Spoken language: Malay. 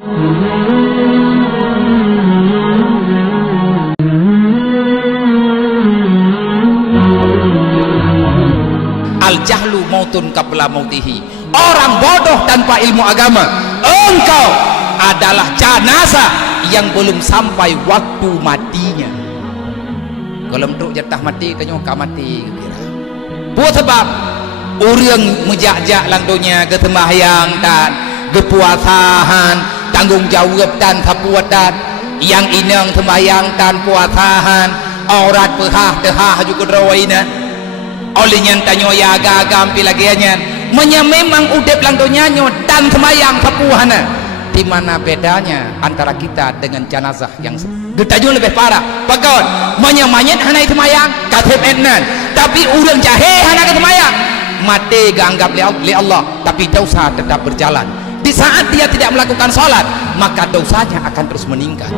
Al-jahlu mautun qabla mautihi. Orang bodoh tanpa ilmu agama, engkau adalah jenazah yang belum sampai waktu matinya. Kalau untuk jatah mati kanyo ka mati kira. Buat sebab orang menjak-jak lang dunia ke sembahyang dan ke puasahan, tanggung jawab dan sapuatan yang inang sembahyang dan puasahan aurat pehah tehah juga rawaina olehnya tanyo ya agam pilagiannya menya memang udep lang dunia dan sembahyang sapuhana. Di mana bedanya antara kita dengan jenazah yang getaju lebih parah. Pagon manya-manyet hanai semayang katib etnan, tapi urang jahe hana ke semayang mati ganggap li Allah, tapi dosa tetap berjalan. Di saat dia tidak melakukan sholat, maka dosanya akan terus meningkat.